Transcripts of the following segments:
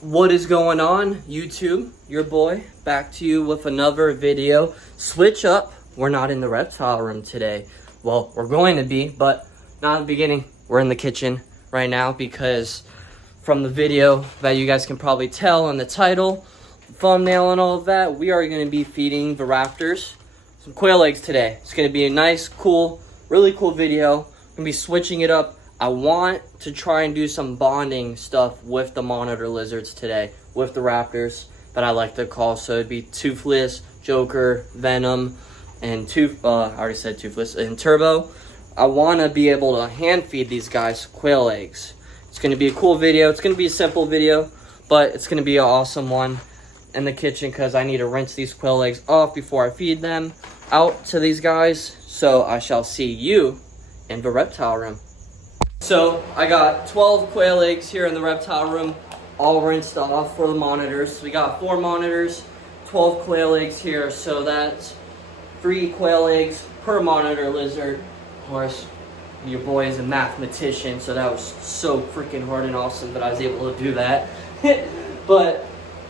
What is going on, YouTube? Your boy back to you with another video. Switch up. We're not in the reptile room today. Well, we're going to be, but not in the beginning. We're in the kitchen right now because from the video that you guys can probably tell on the title, the thumbnail and all of that, we are going to be feeding the raptors some quail eggs today. It's going to be a nice, cool, really cool video. I'm going to be switching it up. I want to try and do some bonding stuff with the monitor lizards today, with the raptors that I like to call. So it'd be Toothless, Joker, Venom, and I already said Toothless, and Turbo. I want to be able to hand feed these guys quail eggs. It's going to be a cool video. It's going to be a simple video, but it's going to be an awesome one in the kitchen because I need to rinse these quail eggs off before I feed them out to these guys. So I shall see you in the reptile room. So I got 12 quail eggs here in the reptile room, all rinsed off for the monitors. We got 4 monitors, 12 quail eggs here, so that's 3 quail eggs per monitor lizard. Of course, your boy is a mathematician, so that was so freaking hard and awesome that I was able to do that. But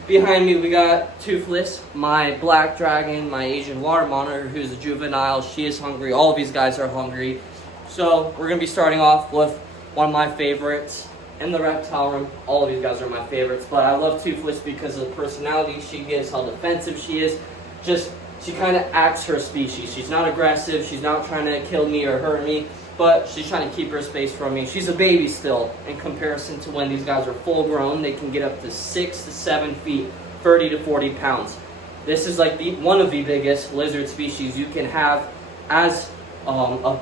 behind me we got Toothless, my black dragon, my Asian water monitor, who's a juvenile. She is hungry. All of these guys are hungry. So we're going to be starting off with one of my favorites in the reptile room. All of these guys are my favorites, but I love Toothless because of the personality she gives, how defensive she is. She kind of acts her species. She's not aggressive. She's not trying to kill me or hurt me, but she's trying to keep her space from me. She's a baby still in comparison to when these guys are full grown. They can get up to 6 to 7 feet, 30 to 40 pounds. This is like one of the biggest lizard species you can have as a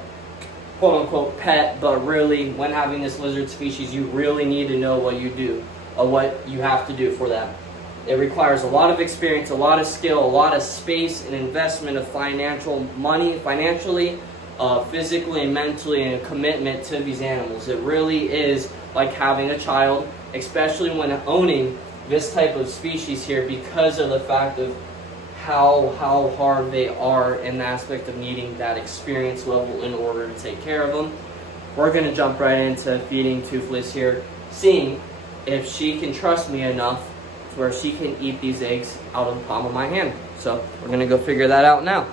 quote-unquote pet, but really when having this lizard species you really need to know what you do, or what you have to do for that. It requires a lot of experience, a lot of skill, a lot of space and investment of financially, physically and mentally, and a commitment to these animals. It really is like having a child, especially when owning this type of species here, because of the fact of how hard they are in the aspect of needing that experience level in order to take care of them. We're going to jump right into feeding Toothless here, seeing if she can trust me enough to where she can eat these eggs out of the palm of my hand. So we're going to go figure that out now.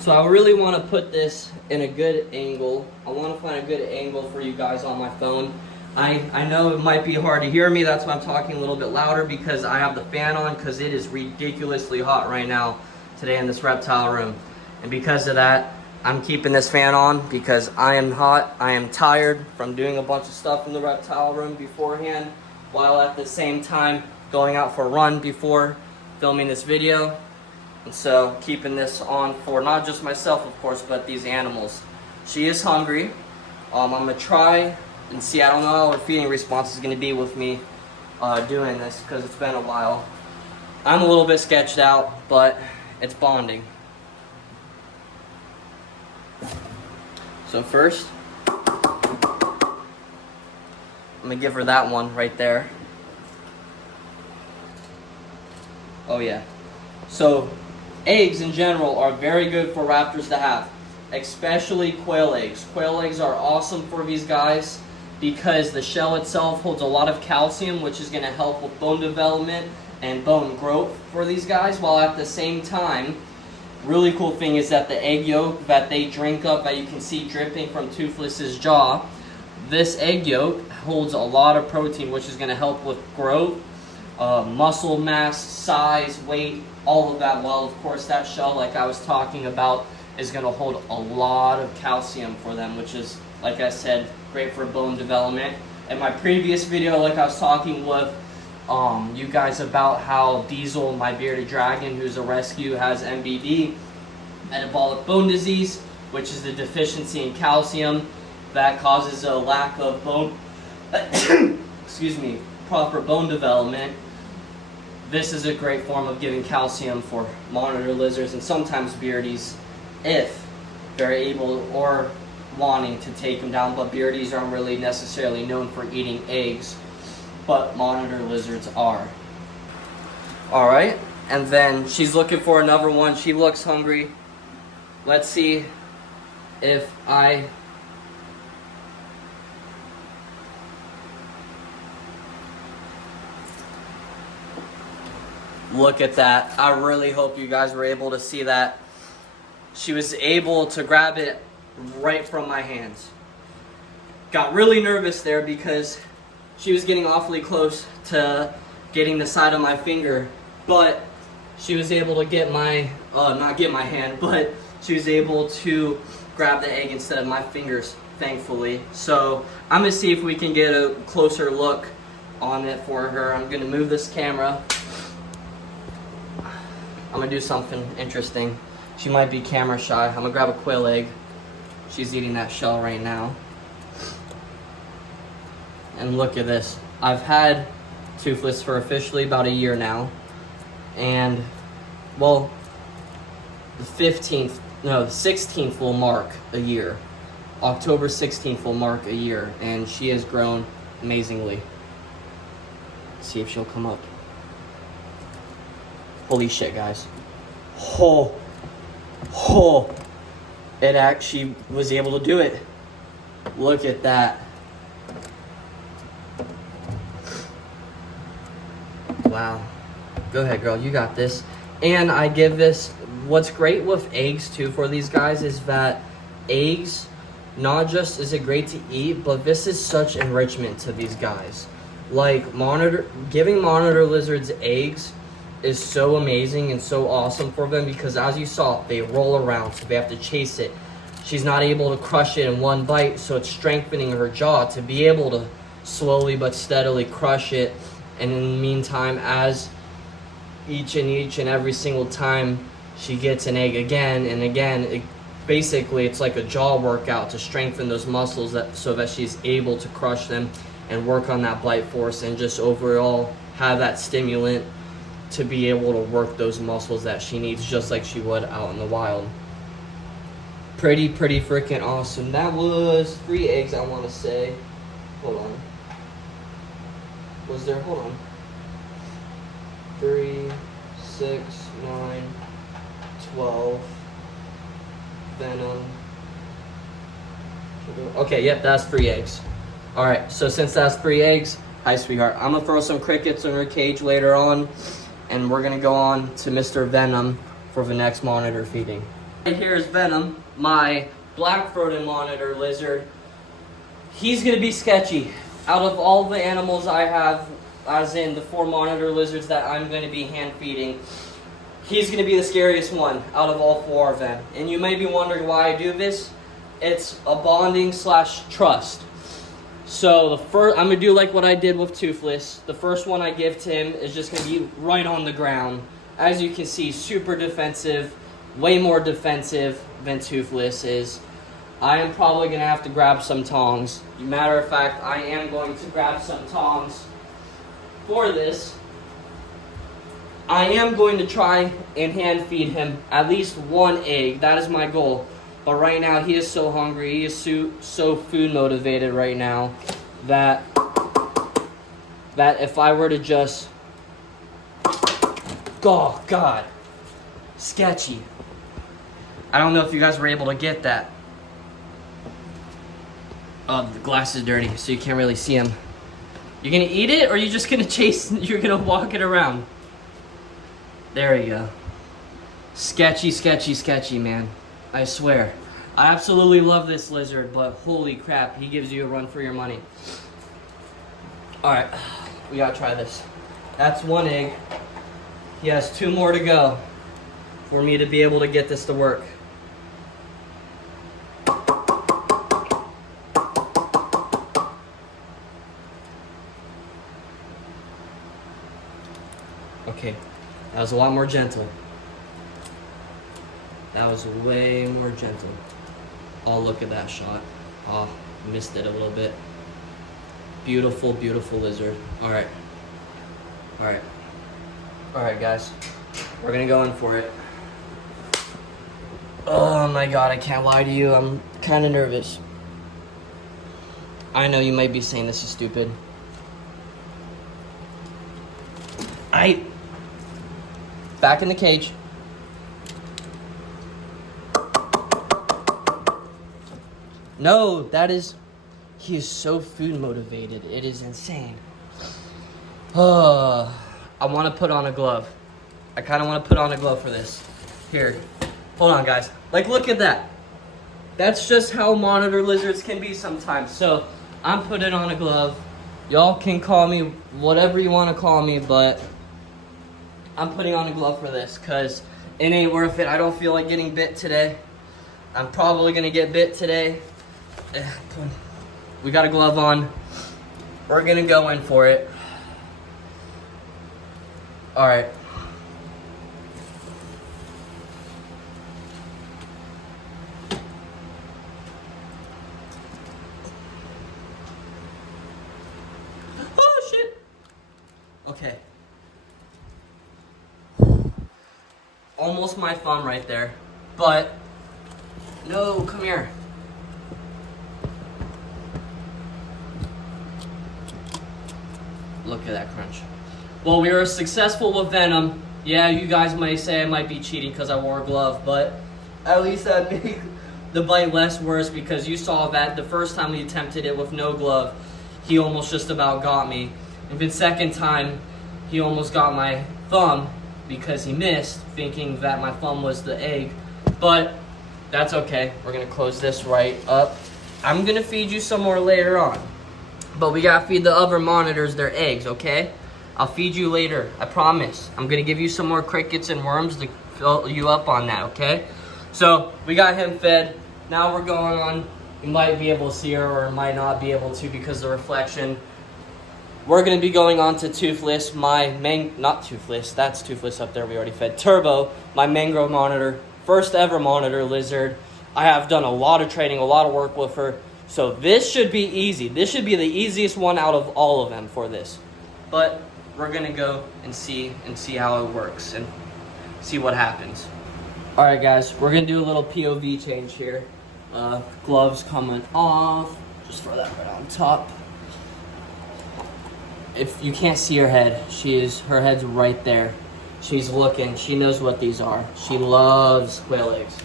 So I really want to put this in a good angle. I want to find a good angle for you guys on my phone. I know it might be hard to hear me. That's why I'm talking a little bit louder, because I have the fan on, because it is ridiculously hot right now today in this reptile room. And because of that, I'm keeping this fan on because I am hot. I am tired from doing a bunch of stuff in the reptile room beforehand, while at the same time going out for a run before filming this video. And so keeping this on for not just myself, of course, but these animals. She is hungry. I'm going to try and see. I don't know how her feeding response is going to be with me doing this, because it's been a while. I'm a little bit sketched out, but it's bonding. So first, I'm going to give her that one right there. Oh yeah. So eggs in general are very good for raptors to have, especially quail eggs. Quail eggs are awesome for these guys because the shell itself holds a lot of calcium, which is going to help with bone development and bone growth for these guys, while at the same time, really cool thing is that the egg yolk that they drink up, that you can see dripping from Toothless's jaw, this egg yolk holds a lot of protein, which is going to help with growth, muscle mass, size, weight, all of that. While of course that shell, like I was talking about, is going to hold a lot of calcium for them, which is, like I said, great for bone development. In my previous video, like I was talking with you guys about how Diesel, my bearded dragon, who's a rescue, has MBD, metabolic bone disease, which is the deficiency in calcium that causes a lack of bone proper bone development. This is a great form of giving calcium for monitor lizards and sometimes beardies, if they're able or wanting to take them down. But beardies aren't really necessarily known for eating eggs, but monitor lizards are. Alright, and then she's looking for another one. She looks hungry. Let's see if I Look at that. I really hope you guys were able to see that. She was able to grab it right from my hands. Got really nervous there because she was getting awfully close to getting the side of my finger, but she was able to get my, not get my hand, but she was able to grab the egg instead of my fingers, thankfully. So I'm gonna see if we can get a closer look on it for her. I'm gonna move this camera. I'm gonna do something interesting. She might be camera shy. I'm gonna grab a quail egg. She's eating that shell right now. And look at this. I've had Toothless for officially about a year now. And, well, the 16th will mark a year. October 16th will mark a year. And she has grown amazingly. Let's see if she'll come up. Holy shit, guys. It actually was able to do it. Look at that. Wow. Go ahead, girl. You got this. And I give this... What's great with eggs, too, for these guys is that eggs, not just is it great to eat, but this is such enrichment to these guys. Like, giving monitor lizards eggs is so amazing and so awesome for them because, as you saw, they roll around, so they have to chase it. She's not able to crush it in one bite, so it's strengthening her jaw to be able to slowly but steadily crush it. And in the meantime, as each and every single time she gets an egg again and again, basically it's like a jaw workout to strengthen those muscles so that she's able to crush them and work on that bite force and just overall have that stimulant to be able to work those muscles that she needs just like she would out in the wild. Pretty freaking awesome. That was 3 eggs, I want to say. Hold on. Was there? Hold on. 3, 6, 9, 12. Venom. Okay, yep, that's 3 eggs. Alright, so since that's 3 eggs, hi, sweetheart. I'm going to throw some crickets in her cage later on, and we're going to go on to Mr. Venom for the next monitor feeding. Right here is Venom, my black-throated monitor lizard. He's going to be sketchy. Out of all the animals I have, as in the 4 monitor lizards that I'm going to be hand feeding, he's going to be the scariest one out of all 4 of them. And you may be wondering why I do this. It's a bonding / trust. So the first, I'm going to do like what I did with Toothless. The first one I give to him is just going to be right on the ground. As you can see, super defensive, way more defensive than Toothless is. I am probably going to have to grab some tongs. Matter of fact, I am going to grab some tongs for this. I am going to try and hand feed him at least 1 egg. That is my goal. But right now, he is so hungry. He is so food motivated right now that if I were to just... Oh, God. Sketchy. I don't know if you guys were able to get that. Oh, the glass is dirty, so you can't really see him. You gonna eat it, or are you just gonna you're gonna walk it around? There you go. Sketchy, man. I swear. I absolutely love this lizard, but holy crap, he gives you a run for your money. Alright, we gotta try this. That's 1 egg. He has 2 more to go for me to be able to get this to work. Okay, that was a lot more gentle. That was way more gentle. Oh, look at that shot. Oh, missed it a little bit. Beautiful lizard. Alright, guys. We're gonna go in for it. Oh my God, I can't lie to you. I'm kind of nervous. I know you might be saying this is stupid. Back in the cage. No, he is so food motivated. It is insane. I want to put on a glove. I kind of want to put on a glove for this. Here, hold on, guys. Like, look at that. That's just how monitor lizards can be sometimes. So, I'm putting on a glove. Y'all can call me whatever you want to call me, but I'm putting on a glove for this because it ain't worth it. I don't feel like getting bit today. I'm probably going to get bit today. We got a glove on. We're going to go in for it. All right. Oh, shit. Okay. Almost my thumb right there, but no, come here. Look at that crunch. Well, we were successful with Venom. Yeah, you guys might say I might be cheating because I wore a glove, but at least that made the bite less worse because you saw that the first time we attempted it with no glove, he almost just about got me. And the second time, he almost got my thumb because he missed, thinking that my thumb was the egg. But that's okay. We're going to close this right up. I'm going to feed you some more later on. But we got to feed the other monitors their eggs, okay? I'll feed you later. I promise. I'm going to give you some more crickets and worms to fill you up on that, okay? So we got him fed. Now we're going on. You might be able to see her or might not be able to because of the reflection. We're going to be going on to Toothless, not Toothless, that's Toothless up there, we already fed. Turbo, my mangrove monitor, first ever monitor lizard. I have done a lot of training, a lot of work with her. So this should be easy. This should be the easiest one out of all of them for this. But we're going to go and see how it works and see what happens. All right, guys, we're going to do a little POV change here. Gloves coming off. Just throw that right on top. If you can't see her head, her head's right there. She's looking. She knows what these are. She loves quail eggs.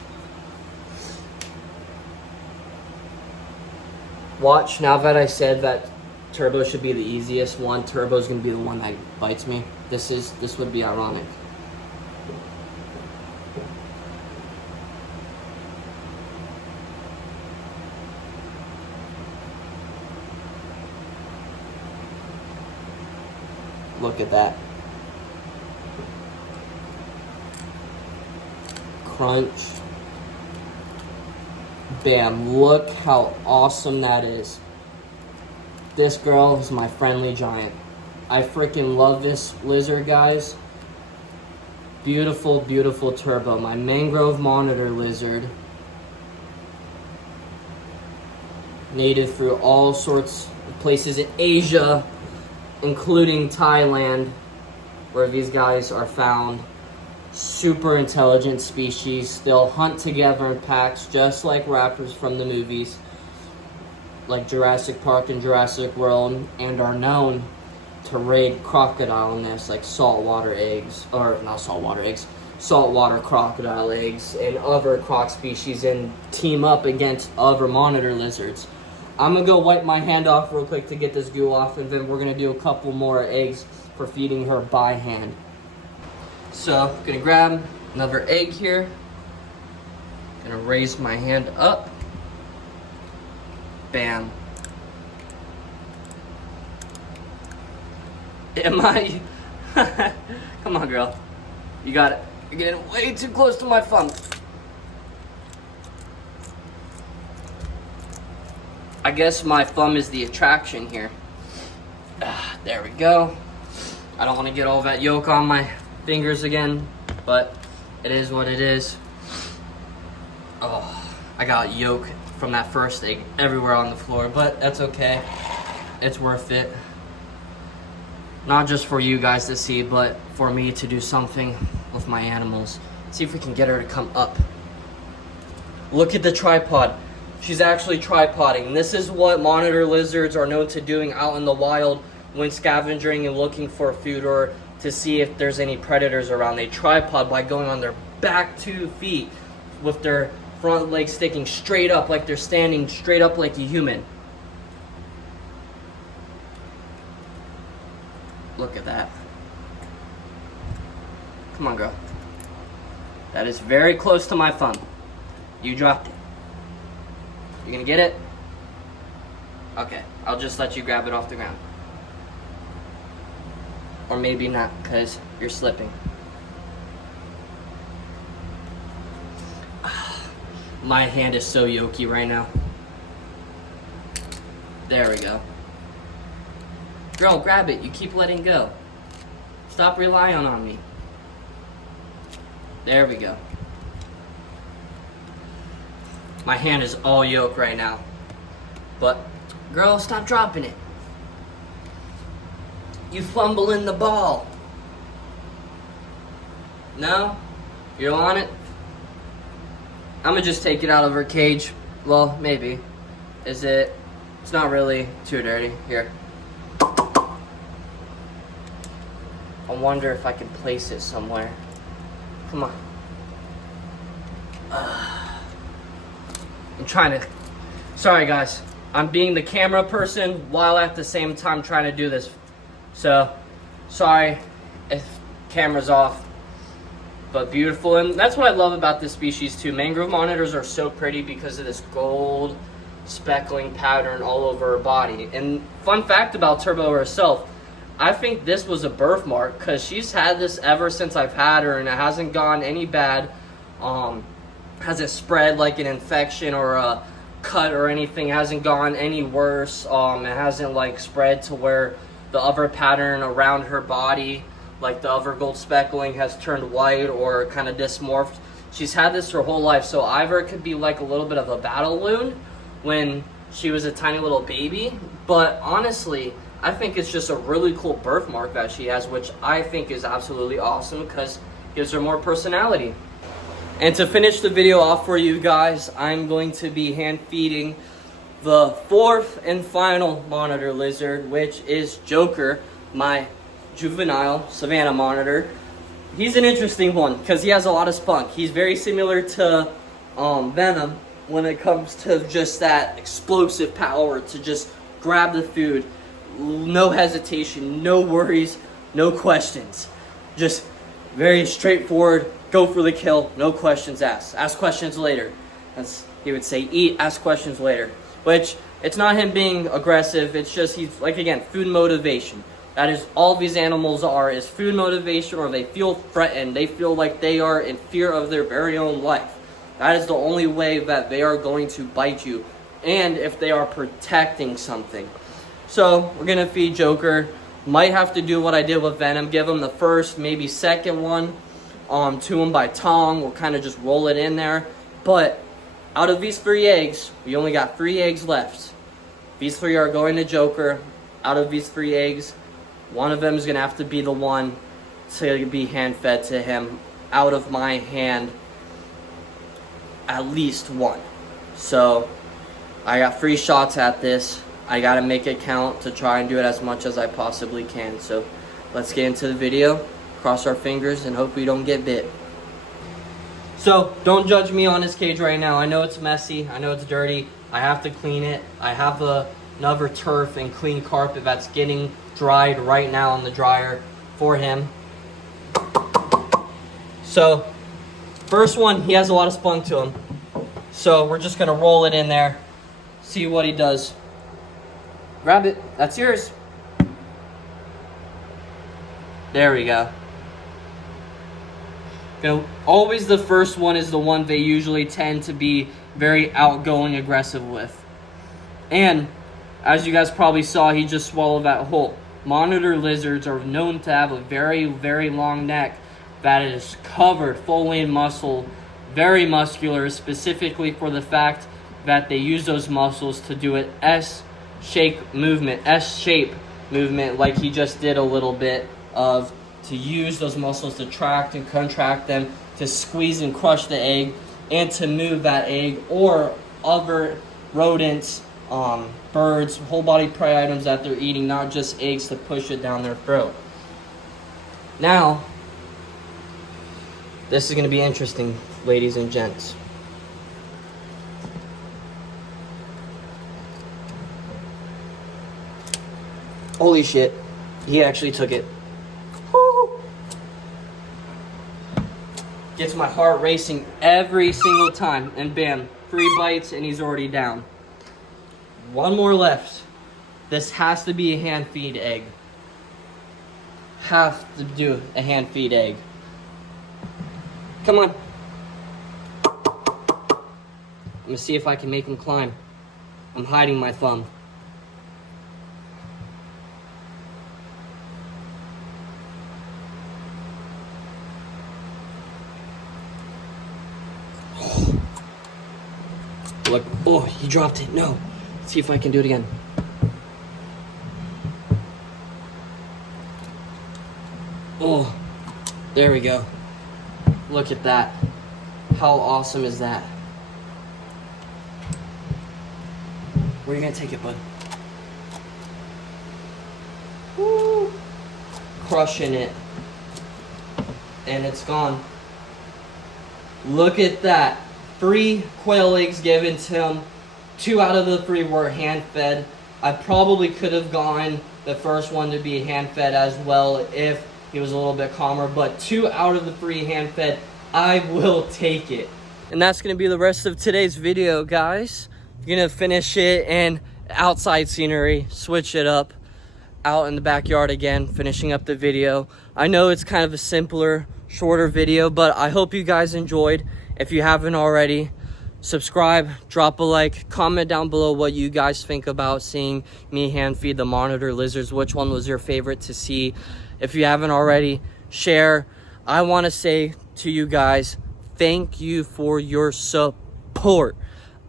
Watch, now that I said that Turbo should be the easiest one, Turbo's gonna be the one that bites me. This would be ironic. Look at that. Crunch. Bam. Look how awesome that is. This girl is my friendly giant. I freaking love this lizard, guys. Beautiful, beautiful Turbo. My mangrove monitor lizard. Native through all sorts of places in Asia, including Thailand, where these guys are found. Super intelligent species. They'll hunt together in packs, just like raptors from the movies, like Jurassic Park and Jurassic World, and are known to raid crocodile nests like saltwater crocodile eggs and other croc species and team up against other monitor lizards. I'm gonna go wipe my hand off real quick to get this goo off, and then we're gonna do a couple more eggs for feeding her by hand. So I'm gonna grab another egg here. Gonna raise my hand up. Bam. Am I? Come on, girl. You got it. You're getting way too close to my thumb. I guess my thumb is the attraction here. There we go. I don't want to get all that yolk on my fingers again, but it is what it is. Oh, I got yolk from that first egg everywhere on the floor, but that's okay. It's worth it. Not just for you guys to see, but for me to do something with my animals. See if we can get her to come up. Look at the tripod. She's actually tripoding. This is what monitor lizards are known to doing out in the wild when scavenging and looking for food or to see if there's any predators around. They tripod by going on their back 2 feet with their front legs sticking straight up like they're standing straight up like a human. Look at that. Come on, girl. That is very close to my thumb. You dropped it. You gonna get it? Okay, I'll just let you grab it off the ground. Or maybe not, because you're slipping. My hand is so yolky right now. There we go. Girl, grab it. You keep letting go. Stop relying on me. There we go. My hand is all yolk right now. But, girl, stop dropping it. You fumbling the ball. No? You don't want it? I'm gonna just take it out of her cage. Well, maybe. Is it? It's not really too dirty. Here. I wonder if I can place it somewhere. Come on. I'm trying to... Sorry, guys. I'm being the camera person while at the same time trying to do this. So, sorry if camera's off. But beautiful. And that's what I love about this species too. Mangrove monitors are so pretty because of this gold speckling pattern all over her body. And fun fact about Turbo herself, I think this was a birthmark because she's had this ever since I've had her, and it hasn't gone any bad. Hasn't spread like an infection or a cut or anything. It hasn't gone any worse. It hasn't like spread to where the other pattern around her body, like the other gold speckling, has turned white or kind of dysmorphed. She's had this her whole life. So either it could be like a little bit of a battle wound when she was a tiny little baby, but honestly, I think it's just a really cool birthmark that she has, which I think is absolutely awesome because it gives her more personality. And to finish the video off for you guys, I'm going to be hand feeding the fourth and final monitor lizard, which is Joker, my juvenile Savannah monitor. He's an interesting one because he has a lot of spunk. He's very similar to Venom when it comes to just that explosive power to just grab the food. No hesitation, no worries, no questions. Just very straightforward, go for the kill, no questions asked. Ask questions later. As he would say, eat, ask questions later. Which, it's not him being aggressive, it's just he's, like again, food motivation. That is all these animals are, is food motivation, or they feel threatened. They feel like they are in fear of their very own life. That is the only way that they are going to bite you, and if they are protecting something. So, we're going to feed Joker. Might have to do what I did with Venom. Give him the first, maybe second one to him by tongue. We'll kind of just roll it in there. But out of these 3 eggs, we only got 3 eggs left. These 3 are going to Joker. Out of these 3 eggs, one of them is going to have to be the one to be hand-fed to him. Out of my hand, at least 1. So, I got 3 shots at this. I gotta make it count to try and do it as much as I possibly can. So let's get into the video, cross our fingers, and hope we don't get bit. So don't judge me on this cage right now. I know it's messy, I know it's dirty, I have to clean it. I have another turf and clean carpet that's getting dried right now in the dryer for him. So first one, he has a lot of spunk to him. So we're just gonna roll it in there, see what he does. Grab it. That's yours. There we go. Always the first one is the one they usually tend to be very outgoing, aggressive with. And, as you guys probably saw, he just swallowed that whole. Monitor lizards are known to have a very, very long neck that is covered fully in muscle, very muscular, specifically for the fact that they use those muscles to do an S-shape movement, like he just did a little bit of, to use those muscles to tract and contract them, to squeeze and crush the egg, and to move that egg or other rodents, birds, whole body prey items that they're eating, not just eggs to push it down their throat. Now, this is going to be interesting, ladies and gents. Holy shit, he actually took it. Woo. Gets my heart racing every single time. And bam, 3 bites and he's already down. 1 more left. This has to be a hand feed egg. Have to do a hand feed egg. Come on. I'm gonna see if I can make him climb. I'm hiding my thumb. Look, oh, he dropped it. No. Let's see if I can do it again. Oh, there we go. Look at that. How awesome is that? Where are you gonna take it, bud? Woo! Crushing it. And it's gone. Look at that. 3 quail eggs given to him. 2 out of the 3 were hand fed. I probably could have gone the first one to be hand fed as well if he was a little bit calmer, but 2 out of the 3 hand fed. I will take it. And that's gonna be the rest of today's video, guys. You're gonna finish it in outside scenery, switch it up, out in the backyard again, finishing up the video. I know it's kind of a simpler, shorter video, but I hope you guys enjoyed. If you haven't already, subscribe, drop a like, comment down below what you guys think about seeing me hand feed the monitor lizards. Which one was your favorite to see? If you haven't already, share. I want to say to you guys, thank you for your support.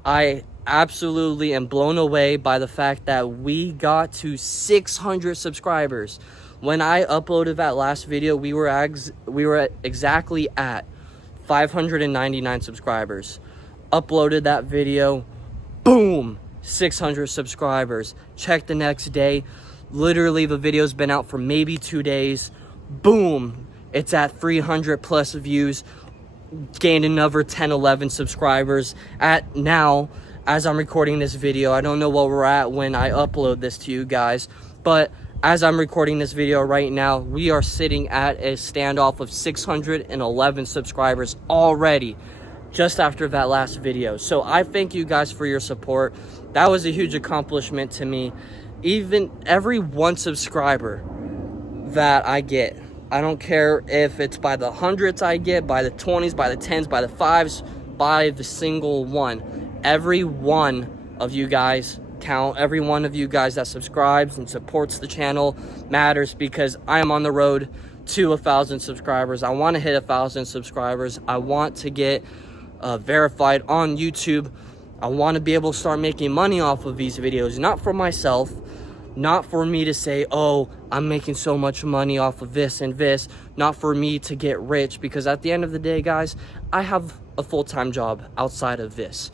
I absolutely am blown away by the fact that we got to 600 subscribers. When I uploaded that last video, we were exactly at 599 subscribers. Uploaded that video, boom, 600 subscribers. Check the next day, literally the video's been out for maybe 2 days, boom, it's at 300 plus views, gained another 10-11 subscribers. At now, as I'm recording this video, I don't know what we're at when I upload this to you guys, but as I'm recording this video right now, we are sitting at a standoff of 611 subscribers already, just after that last video. So I thank you guys for your support. That was a huge accomplishment to me. Even every 1 subscriber that I get, I don't care if it's by the hundreds I get, by the 20s, by the 10s, by the 5s, by the single one. Every one of you guys count. Every one of you guys that subscribes and supports the channel matters, because I am on the road to 1,000 subscribers. I want to hit 1,000 subscribers. I want to get verified on YouTube. I want to be able to start making money off of these videos, not for myself, not for me to say, oh, I'm making so much money off of this and this, not for me to get rich, because at the end of the day, guys, I have a full-time job outside of this.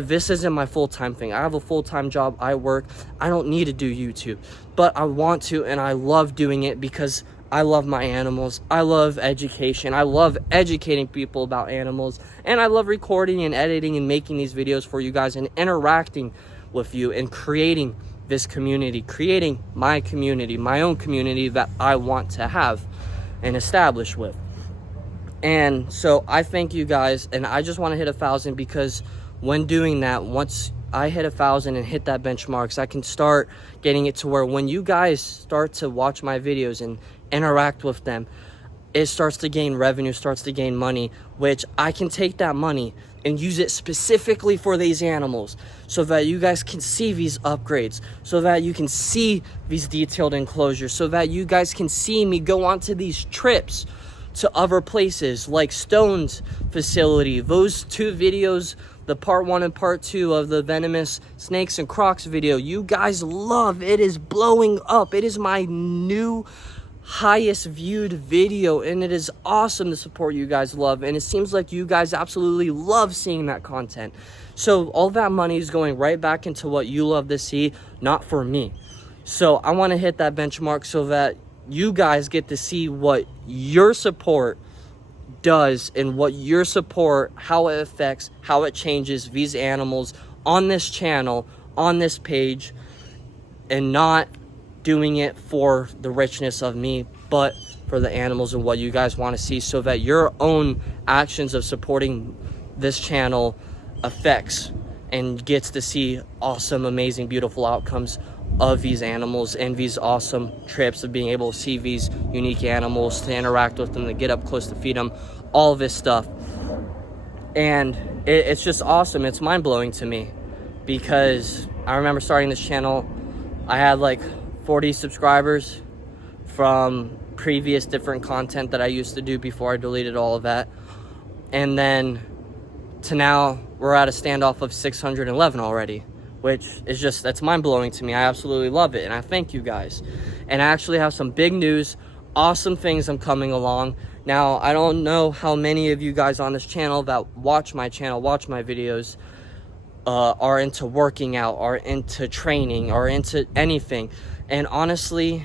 This isn't my full-time thing. I have a full-time job. I work. I don't need to do YouTube, but I want to, and I love doing it because I love my animals. I love education. I love educating people about animals, and I love recording and editing and making these videos for you guys and interacting with you and creating this community, creating my community, my own community that I want to have and establish with. And so I thank you guys, and I just want to hit 1,000, because when doing that, once I hit 1,000 and hit that benchmarks, I can start getting it to where when you guys start to watch my videos and interact with them, it starts to gain revenue, starts to gain money, which I can take that money and use it specifically for these animals, so that you guys can see these upgrades, so that you can see these detailed enclosures, so that you guys can see me go onto these trips to other places like Stone's facility. Those 2 videos, the part 1 and part 2 of the venomous snakes and crocs video, you guys love. It is blowing up. It is my new highest viewed video, and it is awesome the support you guys love, and it seems like you guys absolutely love seeing that content. So all that money is going right back into what you love to see, not for me. So I want to hit that benchmark so that you guys get to see what your support does, and what your support, how it affects, how it changes these animals on this channel, on this page, and not doing it for the richness of me, but for the animals and what you guys want to see, so that your own actions of supporting this channel affects and gets to see awesome, amazing, beautiful outcomes of these animals and these awesome trips of being able to see these unique animals, to interact with them, to get up close, to feed them, all of this stuff. And it's just awesome. It's mind-blowing to me, because I remember starting this channel, I had like 40 subscribers from previous different content that I used to do before I deleted all of that, and then to now we're at a standoff of 611 already, which is just, that's mind-blowing to me. I absolutely love it, and I thank you guys. And I actually have some big news, awesome things I'm coming along. Now, I don't know how many of you guys on this channel that watch my channel, watch my videos, are into working out, are into training, are into anything. And honestly,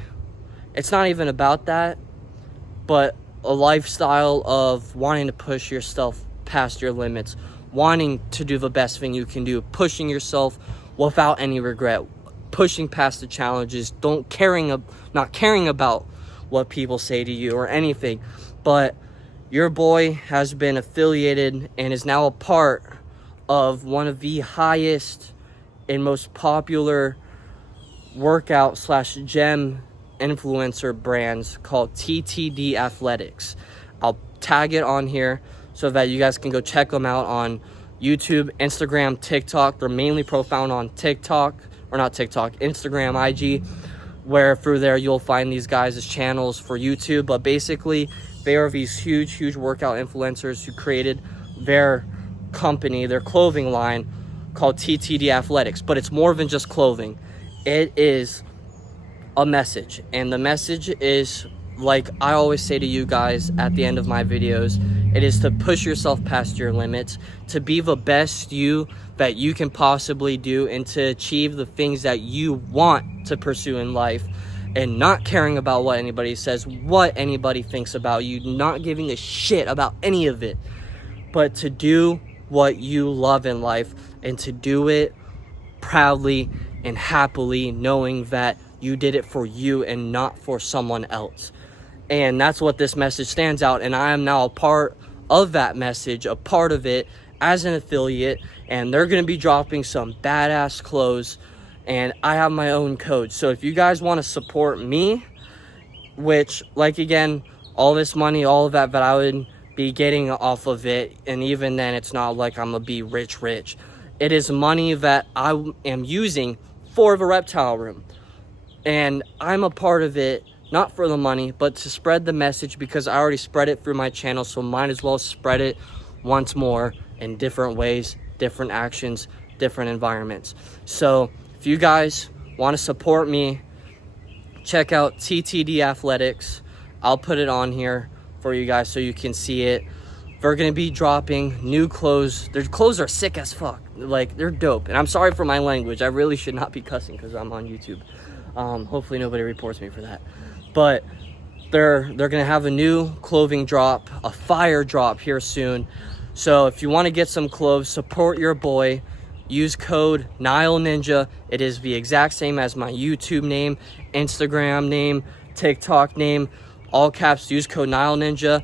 it's not even about that, but a lifestyle of wanting to push yourself past your limits, wanting to do the best thing you can do, pushing yourself without any regret, pushing past the challenges, not caring about what people say to you or anything. But your boy has been affiliated and is now a part of one of the highest and most popular workout / gym influencer brands called TTD Athletics. I'll tag it on here so that you guys can go check them out on YouTube, Instagram, TikTok. They're mainly profound on TikTok, or not TikTok, Instagram, IG, where through there you'll find these guys' channels for YouTube. But basically, they are these huge workout influencers who created their company, their clothing line called TTD Athletics. But it's more than just clothing. It is a message, and the message is, like I always say to you guys at the end of my videos, it is to push yourself past your limits, to be the best you that you can possibly do, and to achieve the things that you want to pursue in life, and not caring about what anybody says, what anybody thinks about you, not giving a shit about any of it, but to do what you love in life, and to do it proudly and happily, knowing that you did it for you and not for someone else. And that's what this message stands out, and I am now a part of that message, a part of it as an affiliate, and they're going to be dropping some badass clothes, and I have my own code. So if you guys want to support me, which, like, again, all this money, all of that I would be getting off of it, and even then it's not like I'm gonna be rich. It is money that I am using for the reptile room, and I'm a part of it not for the money, but to spread the message, because I already spread it through my channel, so might as well spread it once more in different ways, different actions, different environments. So if you guys want to support me, check out TTD Athletics. I'll put it on here for you guys so you can see it. They're going to be dropping new clothes. Their clothes are sick as fuck. Like, they're dope. And I'm sorry for my language. I really should not be cussing because I'm on YouTube. Hopefully nobody reports me for that. But they're going to have a new clothing drop, a fire drop here soon. So if you want to get some clothes, support your boy. Use code NileNinja. It is the exact same as my YouTube name, Instagram name, TikTok name. All caps, use code NileNinja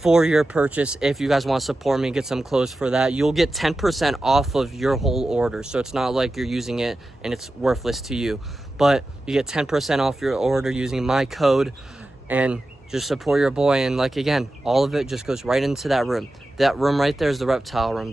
for your purchase. If you guys want to support me, get some clothes for that. You'll get 10% off of your whole order. So it's not like you're using it and it's worthless to you. But you get 10% off your order using my code, and just support your boy. And like, again, all of it just goes right into that room. That room right there is the reptile room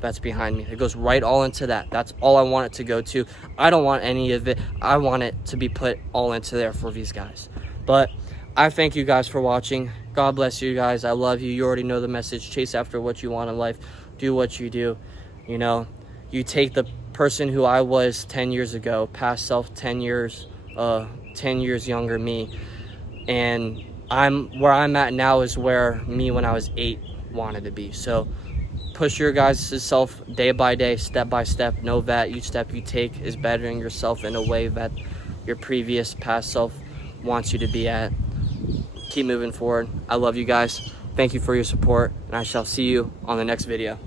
that's behind me. It goes right all into that. That's all I want it to go to. I don't want any of it. I want it to be put all into there for these guys. But I thank you guys for watching. God bless you guys. I love you. You already know the message. Chase after what you want in life. Do what you do. You know, you take the person who I was 10 years ago, past self, 10 years younger me, and where I'm at now is where me when I was 8 wanted to be. So push your guys' self day by day, step by step. Know that each step you take is bettering yourself in a way that your previous past self wants you to be at. Keep moving forward. I love you guys. Thank you for your support, and I shall see you on the next video.